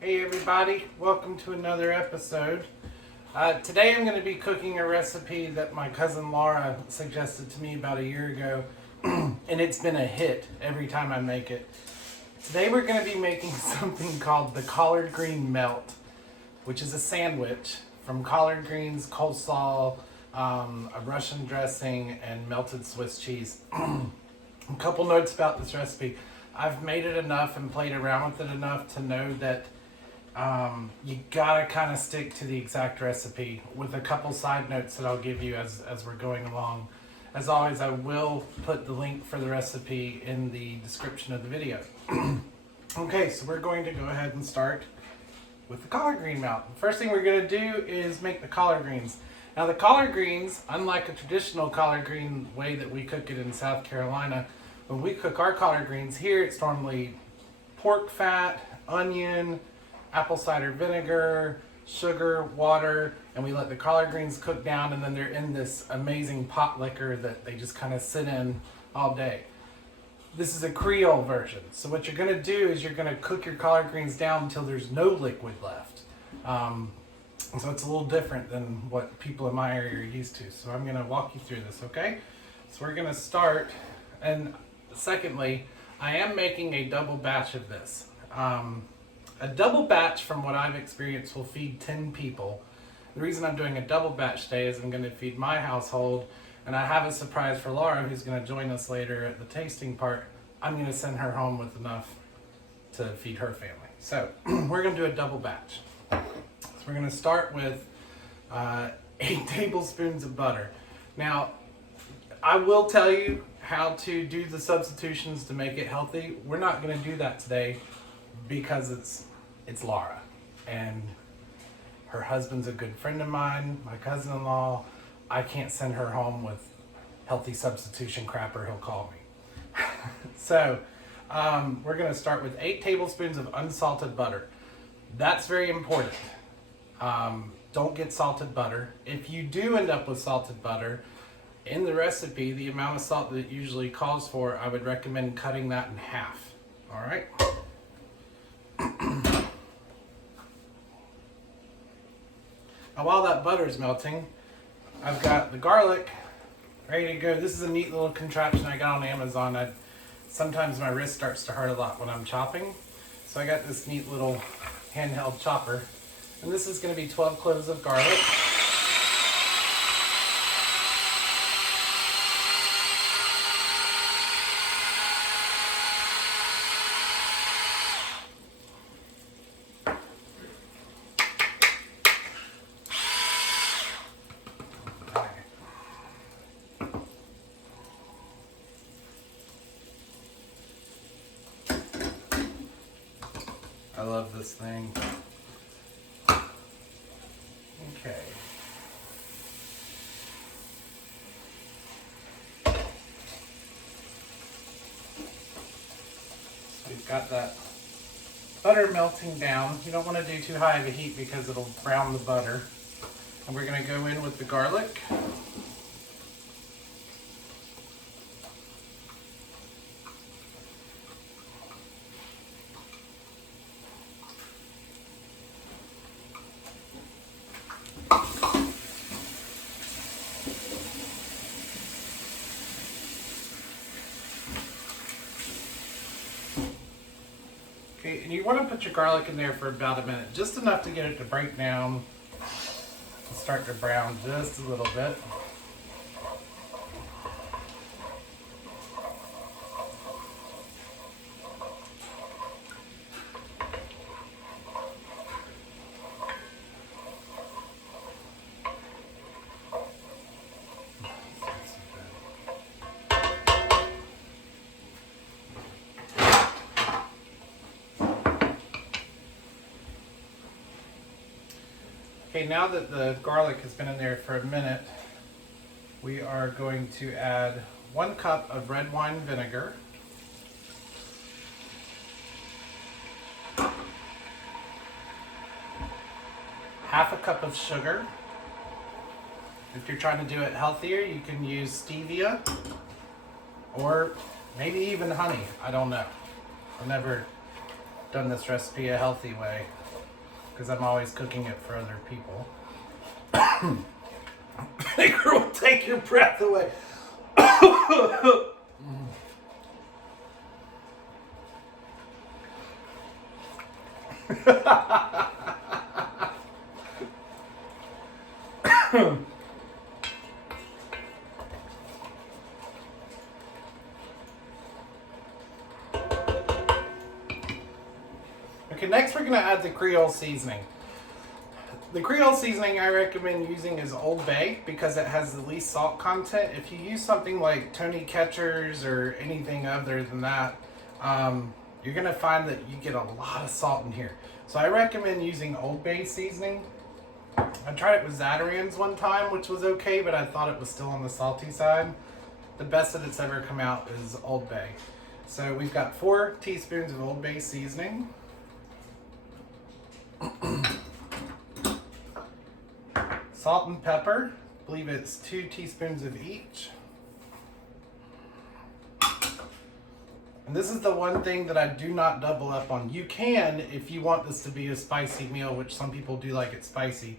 Hey everybody, welcome to another episode. Today I'm going to be cooking a recipe that my cousin Laura suggested to me about a year ago, and it's been a hit every time I make it. Today we're going to be making something called the collard green melt, which is a sandwich from collard greens, coleslaw, a Russian dressing, and melted Swiss cheese. A couple notes about this recipe. I've made it enough and played around with it enough to know that you gotta kind of stick to the exact recipe, with a couple side notes that I'll give you as we're going along. As always, I will put the link for the recipe in the description of the video. Okay, so we're going to go ahead and start with the collard green melt. The first thing we're going to do is make the collard greens. Now the collard greens, unlike a traditional collard green way that we cook it in South Carolina, when we cook our collard greens here, it's normally pork fat, onion, apple cider vinegar, sugar, water, and we let the collard greens cook down, and then they're in this amazing pot liquor that they just kind of sit in all day. This is a Creole version. So what you're going to do is you're going to cook your collard greens down until there's no liquid left. So it's a little different than what people in my area are used to. So I'm going to walk you through this, okay? So we're going to start, and secondly, I am making a double batch of this. A double batch, from what I've experienced, will feed 10 people. The reason I'm doing a double batch today is I'm going to feed my household, and I have a surprise for Laura, who's going to join us later at the tasting part. I'm going to send her home with enough to feed her family. So we're going to do a double batch. So we're going to start with 8 tablespoons of butter. Now, I will tell you how to do the substitutions to make it healthy. We're not going to do that today because it's Laura, and her husband's a good friend of mine, my cousin-in-law. I can't send her home with healthy substitution crap, or he'll call me. So we're going to start with 8 tablespoons of unsalted butter. That's very important. Don't get salted butter. If you do end up with salted butter, in the recipe, the amount of salt that it usually calls for, I would recommend cutting that in half. All right? Now, while that butter is melting, I've got the garlic ready to go. This is a neat little contraption I got on Amazon. Sometimes my wrist starts to hurt a lot when I'm chopping, so I got this neat little handheld chopper. And this is going to be 12 cloves of garlic. I love this thing. Okay. So we've got that butter melting down. You don't want to do too high of a heat because it'll brown the butter. And we're going to go in with the garlic. Okay, and you want to put your garlic in there for about a minute, just enough to get it to break down and start to brown just a little bit. Okay, now that the garlic has been in there for a minute, we are going to add 1 cup of red wine vinegar, half a cup of sugar. If you're trying to do it healthier, you can use stevia or maybe even honey. I don't know. I've never done this recipe a healthy way because I'm always cooking it for other people. It will take your breath away. Okay, next we're going to add the Creole seasoning. The Creole seasoning I recommend using is Old Bay because it has the least salt content. If you use something like Tony Ketchers or anything other than that, you're going to find that you get a lot of salt in here. So I recommend using Old Bay seasoning. I tried it with Zatarain's one time, which was okay, but I thought it was still on the salty side. The best that it's ever come out is Old Bay. So we've got 4 teaspoons of Old Bay seasoning. Salt and pepper, I believe it's 2 teaspoons of each. And this is the one thing that I do not double up on. You can if you want this to be a spicy meal, which some people do like it spicy.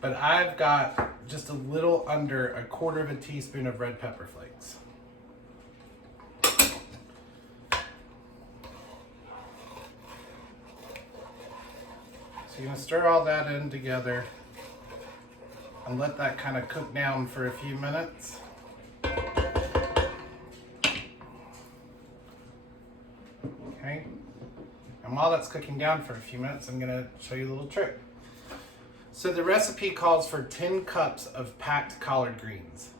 But I've got just a little under 1/4 teaspoon of red pepper flakes. So you're gonna stir all that in together and let that kind of cook down for a few minutes. Okay, and while that's cooking down for a few minutes, I'm gonna show you a little trick. So the recipe calls for 10 cups of packed collard greens.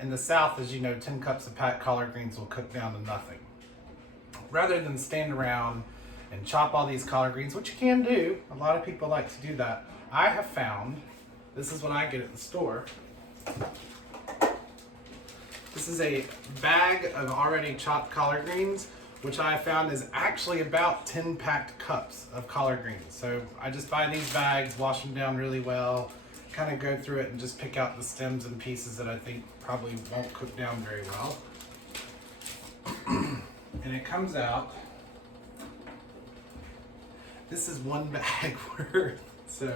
In the South, as you know, 10 cups of packed collard greens will cook down to nothing. Rather than stand around and chop all these collard greens, which you can do, a lot of people like to do that, I have found, this is what I get at the store. This is a bag of already chopped collard greens, which I found is actually about 10 packed cups of collard greens. So I just buy these bags, wash them down really well, kind of go through it and just pick out the stems and pieces that I think probably won't cook down very well. And it comes out, this is 1 bag worth, so.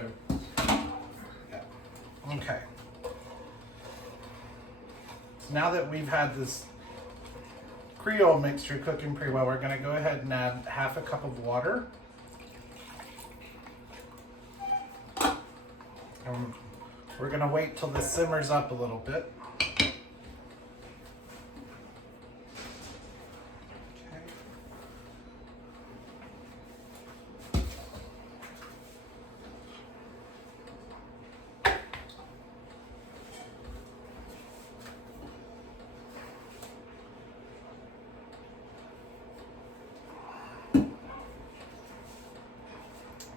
Okay. So now that we've had this Creole mixture cooking pretty well, we're going to go ahead and add 1/2 cup of water. We're going to wait till this simmers up a little bit.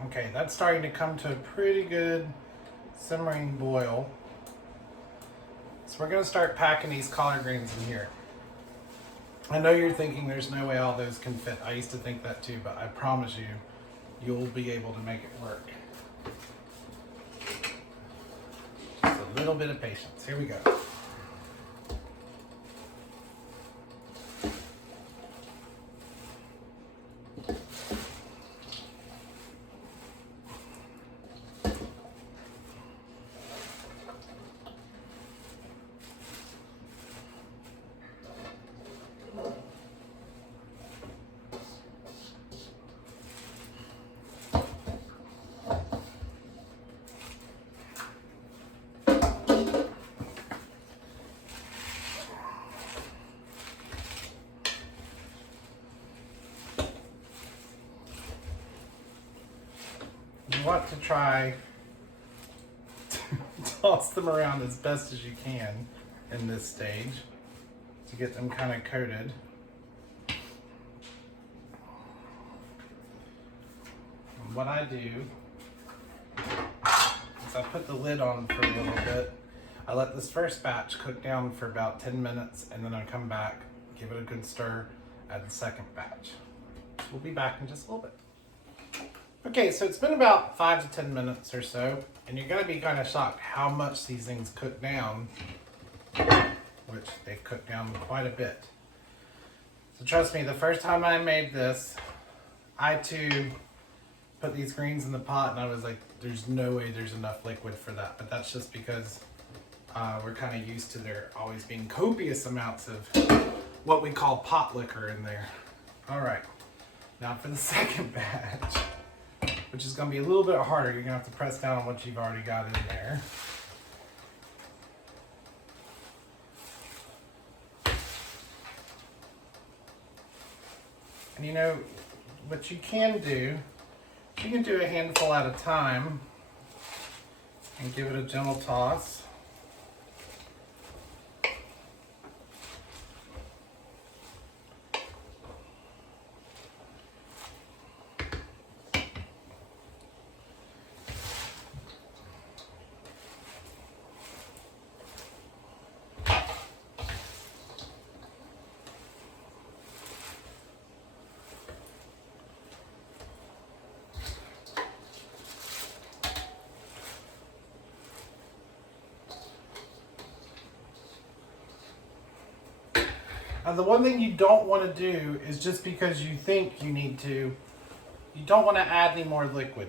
Okay, that's starting to come to a pretty good simmering boil. So we're gonna start packing these collard greens in here. I know you're thinking there's no way all those can fit. I used to think that too, but I promise you, you'll be able to make it work. Just a little bit of patience. Here we go. You want to try to toss them around as best as you can in this stage to get them kind of coated. And what I do is I put the lid on for a little bit. I let this first batch cook down for about 10 minutes and then I come back, give it a good stir, add the second batch. We'll be back in just a little bit. Okay, so it's been about 5 to 10 minutes or so, and you're gonna be kind of shocked how much these things cook down, which they've cooked down quite a bit. So trust me, the first time I made this, I too put these greens in the pot and I was like, there's no way there's enough liquid for that. But that's just because we're kind of used to there always being copious amounts of what we call pot liquor in there. All right, now for the second batch, which is gonna be a little bit harder. You're gonna have to press down on what you've already got in there. And you know, what you can do a handful at a time and give it a gentle toss. The one thing you don't want to do is just because you think you need to, you don't want to add any more liquid.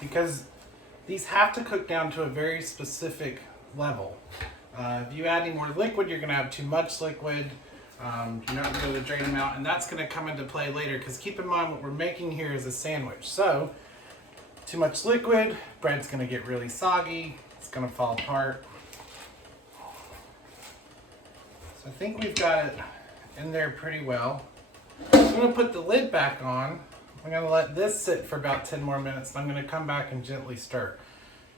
Because these have to cook down to a very specific level. If you add any more liquid, you're going to have too much liquid. You're not going to be able to drain them out, and that's going to come into play later, because keep in mind what we're making here is a sandwich. So, too much liquid, bread's going to get really soggy, it's going to fall apart. So I think we've got it in there pretty well. I'm going to put the lid back on. I'm going to let this sit for about 10 more minutes, and I'm going to come back and gently stir.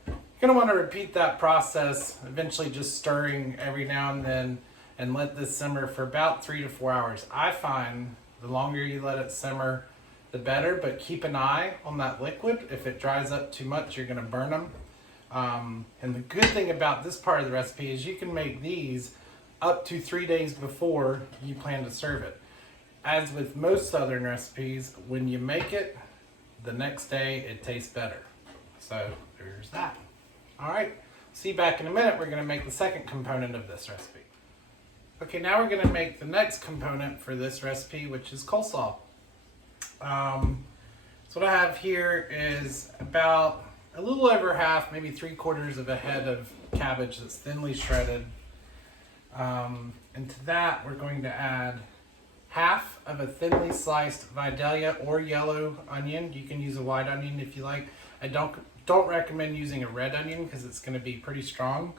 You're going to want to repeat that process, eventually just stirring every now and then, and let this simmer for about 3 to 4 hours. I find the longer you let it simmer, the better, but keep an eye on that liquid. If it dries up too much, you're going to burn them. And the good thing about this part of the recipe is you can make these up to 3 days before you plan to serve it. As with most Southern recipes, when you make it, the next day it tastes better. So there's that. All right, see you back in a minute. We're gonna make the second component of this recipe. Okay, now we're gonna make the next component for this recipe, which is coleslaw. So what I have here is about a little over half, maybe 3/4 of a head of cabbage that's thinly shredded. And to that, we're going to add half of a thinly sliced Vidalia or yellow onion. You can use a white onion if you like. I don't recommend using a red onion because it's going to be pretty strong.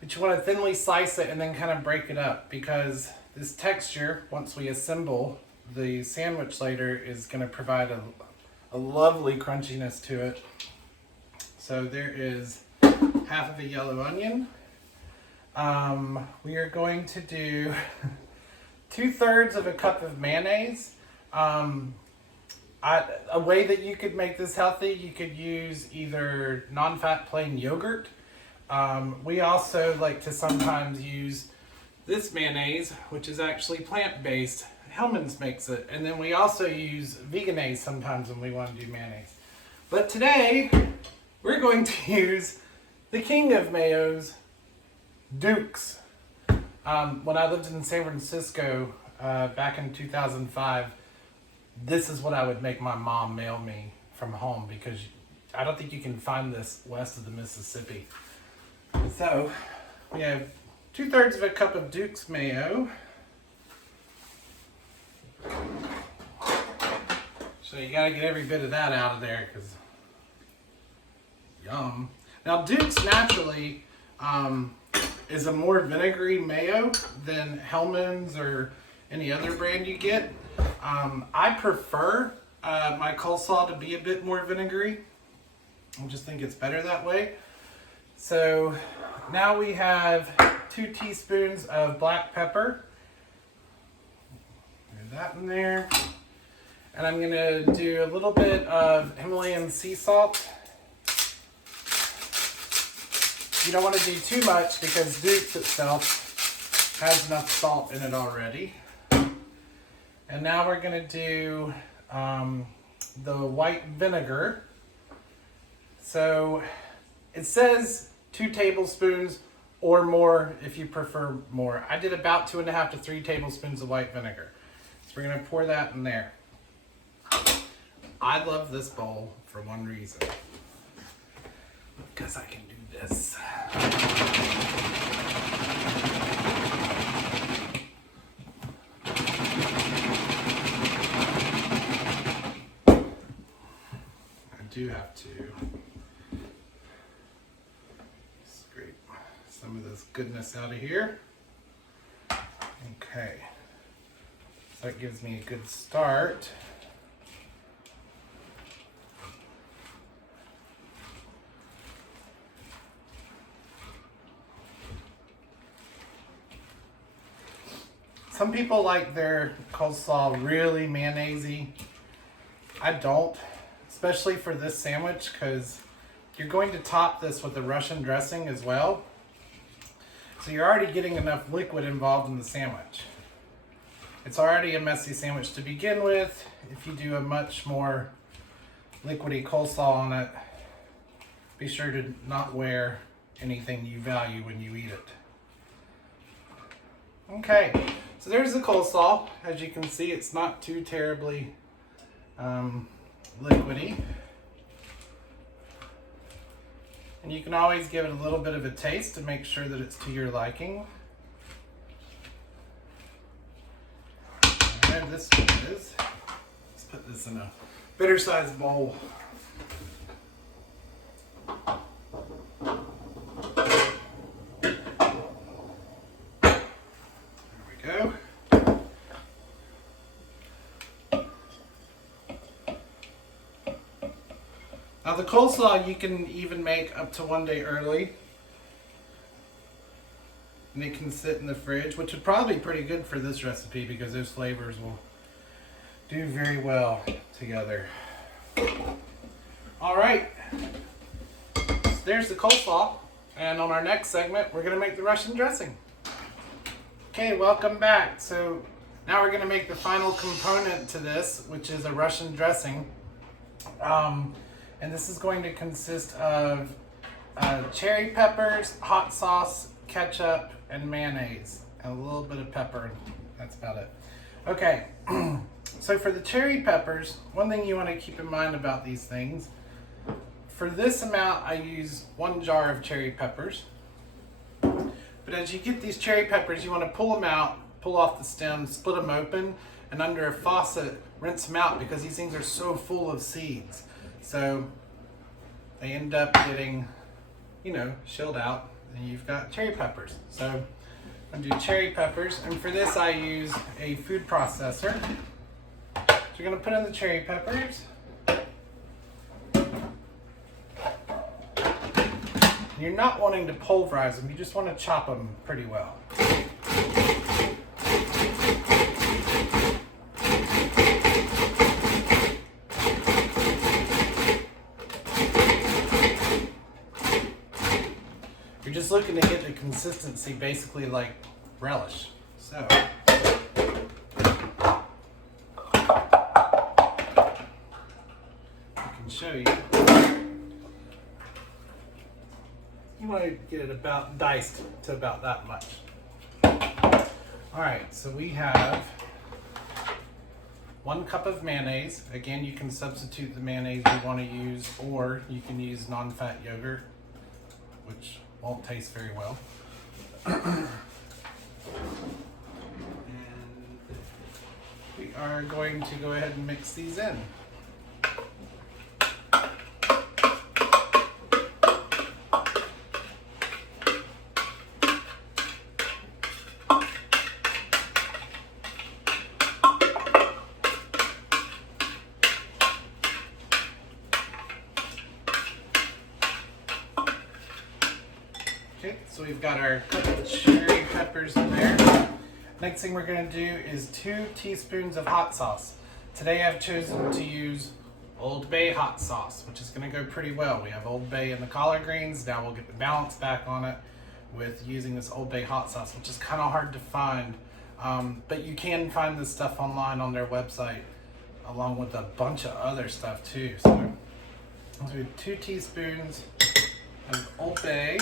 But you want to thinly slice it and then kind of break it up, because this texture, once we assemble the sandwich later, is going to provide a lovely crunchiness to it. So there is half of a yellow onion. We are going to do 2/3 of a cup of mayonnaise. A way that you could make this healthy, you could use either non-fat plain yogurt. We also like to sometimes use this mayonnaise, which is actually plant-based. Hellmann's makes it. And then we also use veganese sometimes when we want to do mayonnaise. But today, we're going to use the king of mayos, Duke's. When I lived in San Francisco back in 2005, this is what I would make my mom mail me from home, because I don't think you can find this west of the Mississippi. So we have 2/3 of a cup of Duke's mayo. So you gotta get every bit of that out of there, because yum. Now Duke's naturally is a more vinegary mayo than Hellmann's or any other brand you get. I prefer my coleslaw to be a bit more vinegary. I just think it's better that way. So now we have 2 teaspoons of black pepper. Do that in there. And I'm gonna do a little bit of Himalayan sea salt. You don't want to do too much because Duke's itself has enough salt in it already. And now we're going to do the white vinegar. So it says 2 tablespoons or more if you prefer more. I did about 2.5 to 3 tablespoons of white vinegar. So we're going to pour that in there. I love this bowl for one reason. Because I can do this. I do have to scrape some of this goodness out of here. Okay. So that gives me a good start. Some people like their coleslaw really mayonnaise-y. I don't, especially for this sandwich, because you're going to top this with the Russian dressing as well. So you're already getting enough liquid involved in the sandwich. It's already a messy sandwich to begin with. If you do a much more liquidy coleslaw on it, be sure to not wear anything you value when you eat it. Okay, so there's the coleslaw. As you can see, it's not too terribly liquidy. And you can always give it a little bit of a taste to make sure that it's to your liking. And this one is. Let's put this in a better sized bowl. Go. Now the coleslaw you can even make up to one day early, and it can sit in the fridge, which would probably be pretty good for this recipe because those flavors will do very well together. All right, so there's the coleslaw, and on our next segment we're going to make the Russian dressing. Okay, welcome back. So now we're going to make the final component to this, which is a Russian dressing. And this is going to consist of cherry peppers, hot sauce, ketchup, and mayonnaise, and a little bit of pepper. That's about it. Okay, so for the cherry peppers, one thing you want to keep in mind about these things, for this amount I use 1 jar of cherry peppers. But as you get these cherry peppers, you want to pull them out, pull off the stem, split them open, and under a faucet, rinse them out because these things are so full of seeds. So they end up getting, shelled out, and you've got cherry peppers. So I'm going to do cherry peppers, and for this I use a food processor. So you're going to put in the cherry peppers. You're not wanting to pulverize them, you just want to chop them pretty well. You're just looking to get the consistency basically like relish. So I can show you. You want to get it about diced to about that much. All right, so we have 1 cup of mayonnaise. Again, you can substitute the mayonnaise you want to use, or you can use non-fat yogurt, which won't taste very well. And we are going to go ahead and mix these in. Okay, so we've got our cherry peppers in there. Next thing we're going to do is 2 teaspoons of hot sauce. Today I've chosen to use Old Bay hot sauce, which is going to go pretty well. We have Old Bay in the collard greens. Now we'll get the balance back on it with using this Old Bay hot sauce, which is kind of hard to find. But you can find this stuff online on their website, along with a bunch of other stuff too. So I'll do 2 teaspoons of Old Bay.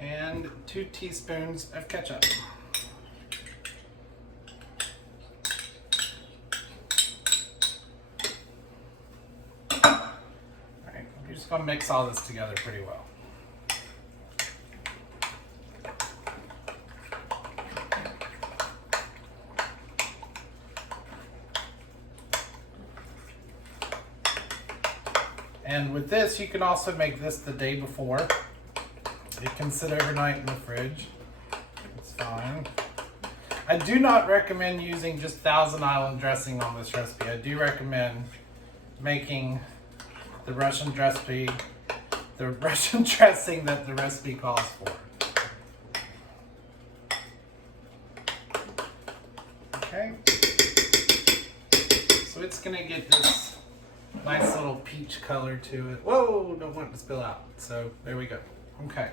And 2 teaspoons of ketchup. Alright, we're just going to mix all this together pretty well. And with this, you can also make this the day before. It can sit overnight in the fridge. It's fine. I do not recommend using just Thousand Island dressing on this recipe. I do recommend making the Russian dressing that the recipe calls for. Okay. So it's gonna get this nice little peach color to it. Whoa, don't want it to spill out. So there we go. Okay.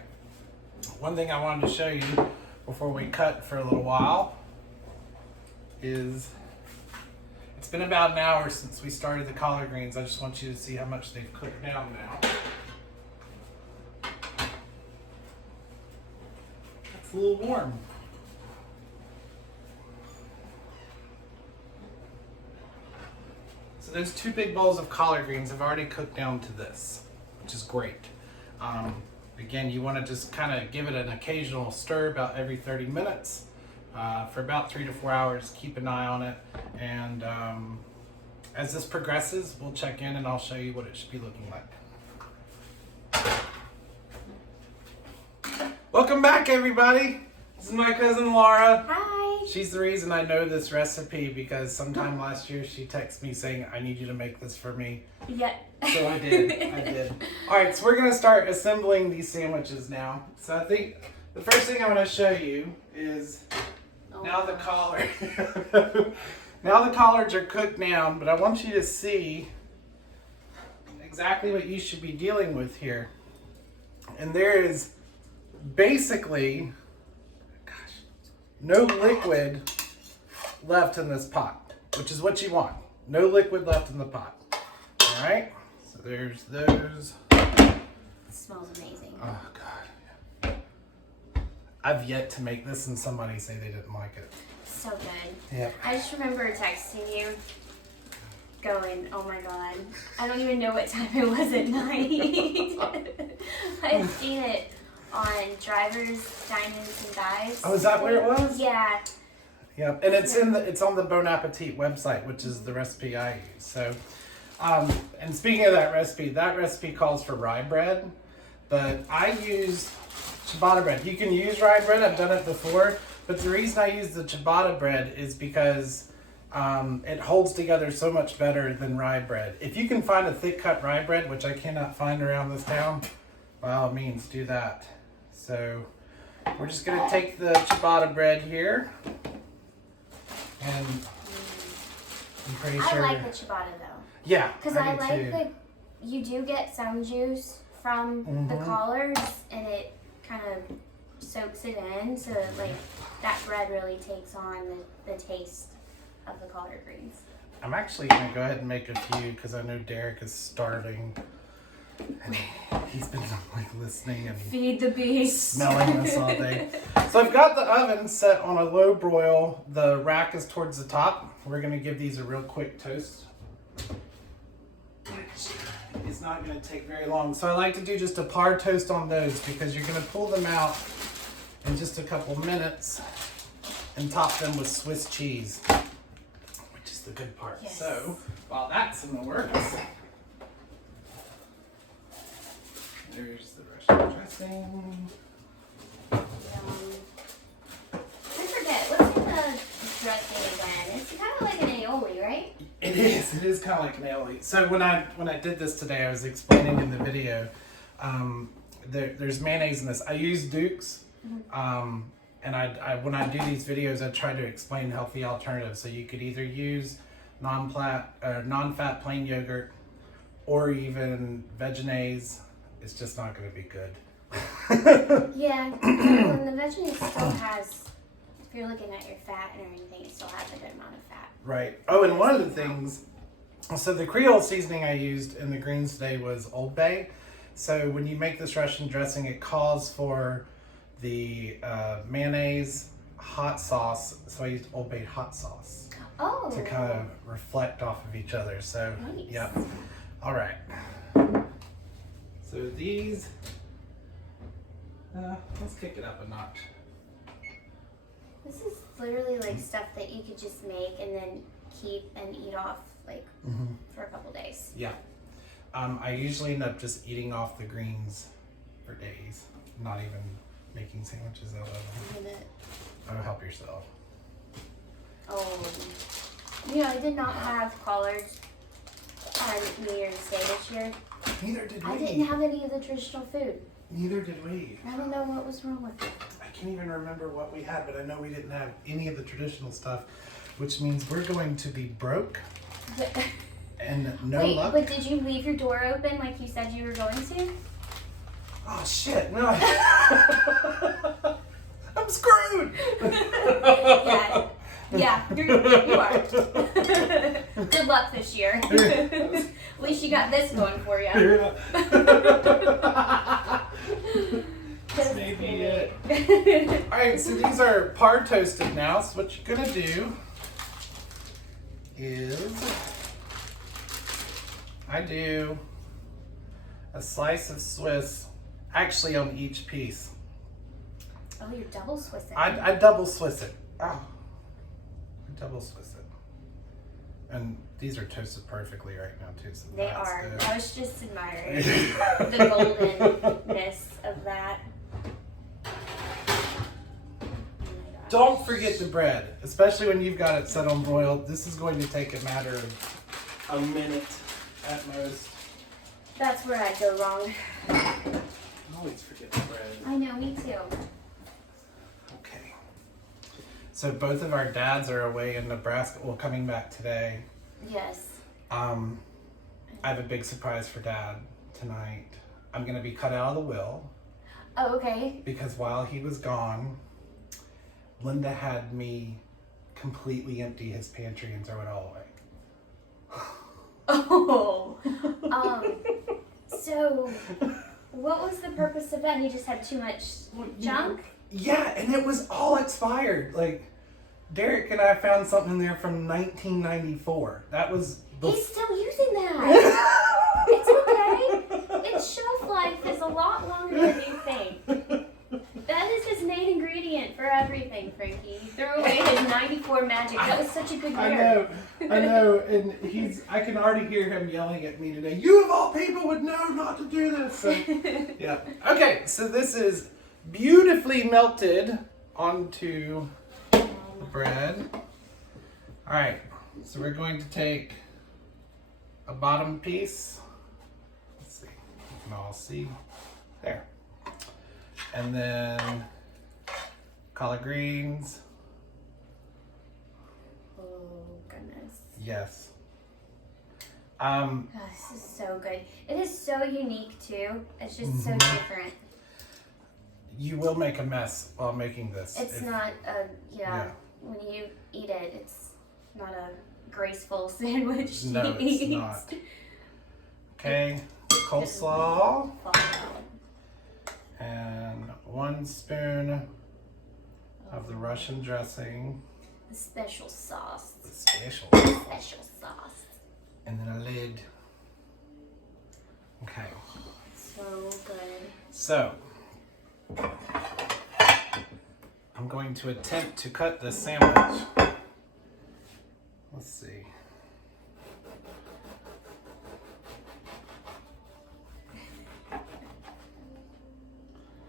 One thing I wanted to show you before we cut for a little while is it's been about an hour since we started the collard greens. I just want you to see how much they've cooked down now. It's a little warm. So those 2 big bowls of collard greens have already cooked down to this, which is great. Again, you want to just kind of give it an occasional stir about every 30 minutes for about 3 to 4 hours. Keep an eye on it. And as this progresses, we'll check in and I'll show you what it should be looking like. Welcome back, everybody. This is my cousin Laura. Hi. She's the reason I know this recipe because sometime last year she texted me saying, I need you to make this for me. Yeah. So I did. All right, so we're gonna start assembling these sandwiches now. So I think the first thing I want to show you is now the collard. Now the collards are cooked down, but I want you to see exactly what you should be dealing with here. And there is basically, no liquid left in this pot, which is what you want. No liquid left in the pot. All right, so there's those. It smells amazing. Oh God. I've yet to make this and somebody say they didn't like it. So good. Yeah. I just remember texting you going, oh my God, I don't even know what time it was at night. I've seen it on Drivers, Diners, and Dives. Oh, is that where it was? Yeah. Yep, and it's on the Bon Appetit website, which is the recipe I use. So, and speaking of that recipe calls for rye bread, but I use ciabatta bread. You can use rye bread. I've done it before, but the reason I use the ciabatta bread is because it holds together so much better than rye bread. If you can find a thick cut rye bread, which I cannot find around this town, by all means do that. So we're just gonna take the ciabatta bread here, and I'm pretty sure. I like the ciabatta though. Yeah, because I like you do get some juice from the collards, and it kind of soaks it in, so like that bread really takes on the taste of the collard greens. I'm actually gonna go ahead and make a few because I know Derek is starving. And he's been like listening and feed the beast, smelling this all day. So I've got the oven set on a low broil. The rack is towards the top. We're gonna give these a real quick toast. It's not gonna take very long. So I like to do just a par toast on those because you're gonna pull them out in just a couple minutes and top them with Swiss cheese, which is the good part. Yes. So while that's in the works, there's the Russian dressing. I forget, what's in the dressing again? It's kind of like an aioli, right? It is kind of like an aioli. So when I did this today, I was explaining in the video, there's mayonnaise in this. I use Duke's, and I when I do these videos, I try to explain healthy alternatives. So you could either use non-fat plain yogurt, or even Vegenaise. It's just not going to be good. Yeah, and the Vegenaise still has, if you're looking at your fat and everything, it still has a good amount of fat. Right. Oh, and one of the things, so the Creole seasoning I used in the greens today was Old Bay. So when you make this Russian dressing, it calls for the mayonnaise, hot sauce. So I used Old Bay hot sauce to kind of reflect off of each other. So, nice. Yep. All right. So these, let's kick it up a notch. This is literally like stuff that you could just make and then keep and eat off like for a couple days. Yeah. I usually end up just eating off the greens for days, not even making sandwiches out of them. Oh, help yourself. Oh, you know, I did not have collards on New Year's Day this year. Neither did we. I didn't have any of the traditional food. Neither did we. I don't know what was wrong with it. I can't even remember what we had, but I know we didn't have any of the traditional stuff, which means we're going to be broke and no luck. But did you leave your door open like you said you were going to? Oh shit, no. I'm screwed. Yeah, you are. Good luck this year. At least you got this going for you. That's maybe it. Alright, so these are par toasted now. So what you're gonna do is I do a slice of Swiss actually on each piece. Oh, you're double Swissing. I double Swiss it. Oh. I double Swiss it. And these are toasted perfectly right now too. So they that's are. good. I was just admiring the goldenness of that. Don't forget the bread, especially when you've got it set on broiled. This is going to take a matter of a minute at most. That's where I go wrong. I always forget the bread. I know, me too. Okay. So both of our dads are away in Nebraska. Well, coming back today. Yes. I have a big surprise for Dad tonight. I'm going to be cut out of the will. Oh, okay. Because while he was gone, Linda had me completely empty his pantry and throw it all away. Oh. So what was the purpose of that? He just had too much junk? Yeah, and it was all expired. Like, Derek and I found something in there from 1994. That was... He's still using that. It's okay. Its shelf life is a lot longer than you think. That is his main ingredient for everything, Frankie. He threw away his 94 Magic. That was such a good year. I know, and I can already hear him yelling at me today. You of all people would know not to do this. So, yeah. Okay, so this is beautifully melted onto the bread. All right, so we're going to take a bottom piece. Let's see, you can all see there. And then collard greens. Oh, goodness. Yes. Oh, this is so good. It is so unique, too. It's just so different. You will make a mess while making this. It's not when you eat it, it's not a graceful sandwich No, to eat. it's not. Okay, coleslaw. And 1 spoon of the Russian dressing. The special sauce. The special sauce. And then a lid. Okay. So good. So, I'm going to attempt to cut this sandwich. Let's see.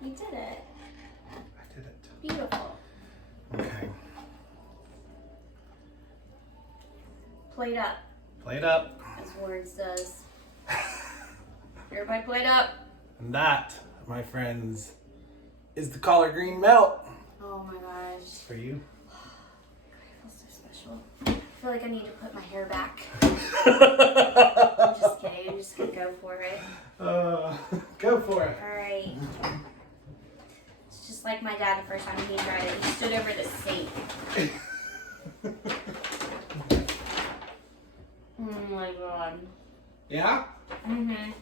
You did it. I did it. Beautiful. Okay. Plate up, Plate up. as Warren says. Everybody plate up. And that, my friends, is the collard green melt. Oh my gosh. For you. I feel so special. I feel like I need to put my hair back. I'm just kidding. I'm just going to go for it. Go for it. All right. It's just like my dad the first time he tried it. He stood over the sink. Oh my god. Yeah? Mm-hmm.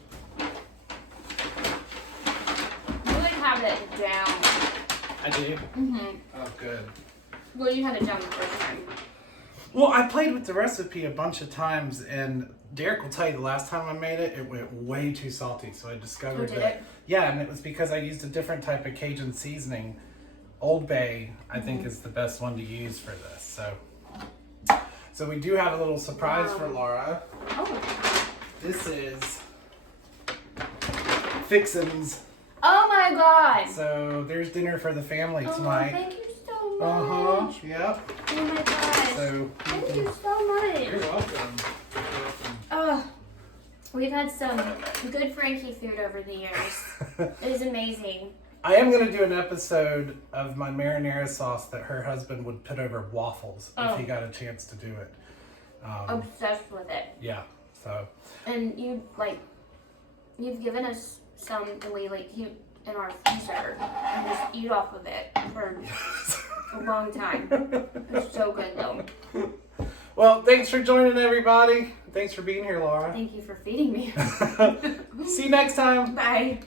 You would have it down. I do. Oh, good. Well, you had it done the first time. Well, I played with the recipe a bunch of times, and Derek will tell you the last time I made it, it went way too salty. So I discovered did that. it? Yeah, and it was because I used a different type of Cajun seasoning. Old Bay, I think, is the best one to use for this. So we do have a little surprise for Laura. Oh. This is Fixin's. Oh my God. So there's dinner for the family Oh, tonight. thank you so much. Yep. Oh my gosh. So Thank you so much. you're welcome. Oh, we've had some good Frankie food over the years. It is amazing. I am going to do an episode of my marinara sauce that her husband would put over waffles if he got a chance to do it. Obsessed with it. Yeah. So. And you've given us some, and we keep in our freezer and just eat off of it for a long time. It's so good though. Well, thanks for joining, everybody. Thanks for being here, Laura. Thank you for feeding me. See you next time. Bye.